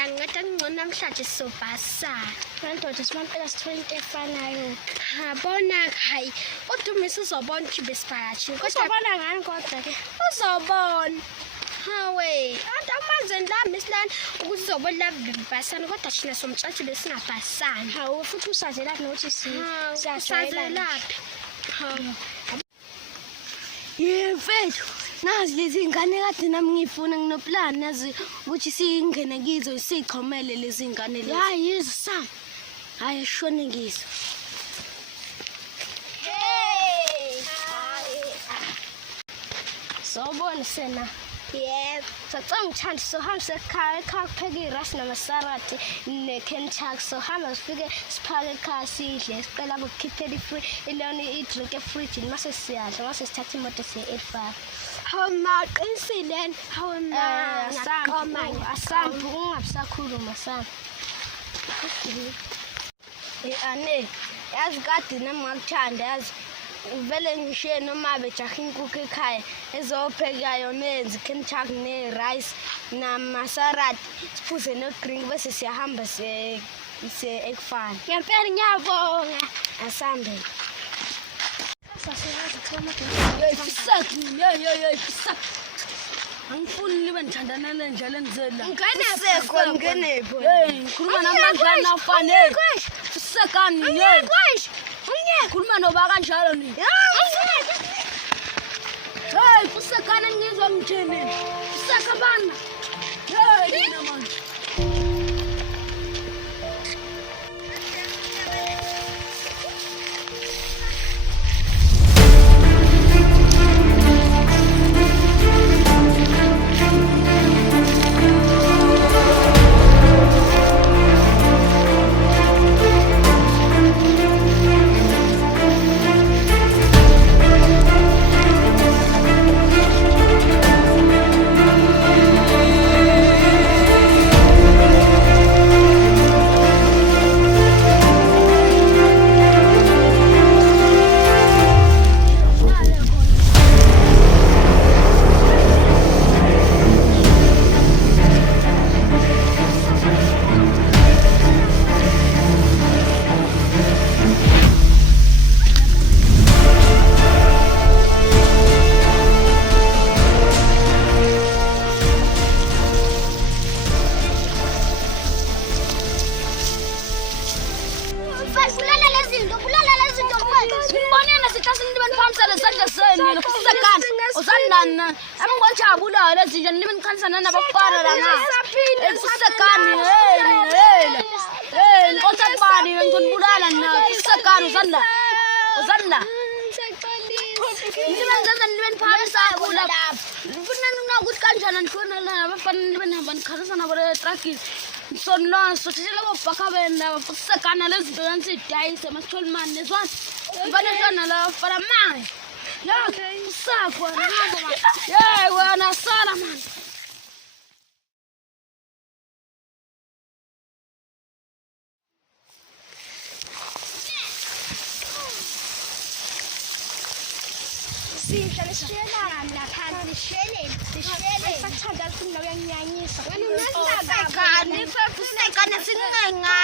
la ngathi ngcono namhlanje sobhasa. Ndoda sibampela sithole into efanayo. Bona hayi uDumisa uzobona ukuthi besiphathi. Kodwa ngani kodwa ke? Uzobona. Hawe, amanzi la mislani ukuthi uzobona la bibhasana kodwa thina somtshathi besingabhasana. Hawu futhi usaze lapho nokuthi siyashayela. Yemfethu, nazi lezi ngane kade nami ngifuna nginoplan nazi ukuthi singene kizo sichomele lezi ngane lezi. Hayi yizo sam. Hayi shone kizo. Hey! Sawubona sena. Yebo. Sacela ngithanda sohamba ekhaya kupheka irasi namasarati nekentucky sohamba sifike siphake ekhaya sidle sicela ukukhiphela iloni idrink efridge mase siyadla mase sithatha imoto siye e-8 Homa qinisile homa asambu ungabisakhuluma sam. Ane, yazi kade nami ngakuthanda yazi vele ngishiye noma bejaha inkukhu ekhaya ezopheka yona enzi kentucky ne-rice namasarati siphuze no-drink bese siyahamba siye ekufana. Ngempela ngiyabonga. Asambe. Angifuni nibe nithandana njalo endlela. Ngenepho. Ngikhuluma namandla nafanele. Sisekani yey. Khuluma noba kanjalo ni. Hey, kusekana ngizwa ngithini. Siseka bana. Hey, mina manje. Uzandana amngojabula lezi nje nibe nikhanisana nabafana lana ekusakani hey ngosakubani ngizonibulala na kusakani uzanda nibenza nibe niphamisa kula kufanele ukuthi kanjani nifuna la abafana nibe nihamba nikhanisana nabo truck sonlo sothela bobhaka bena kusakana lezi zinto yansidayise masithole imali nezwani ibanezwana la abafana manje. Okay, sakwa ngiyabona. Yeah, wena sala man. Sihlale sishela laphansi sishele. Sathanda ukuthi nawe uyanyanyisa. Ngani fusekane sinenganga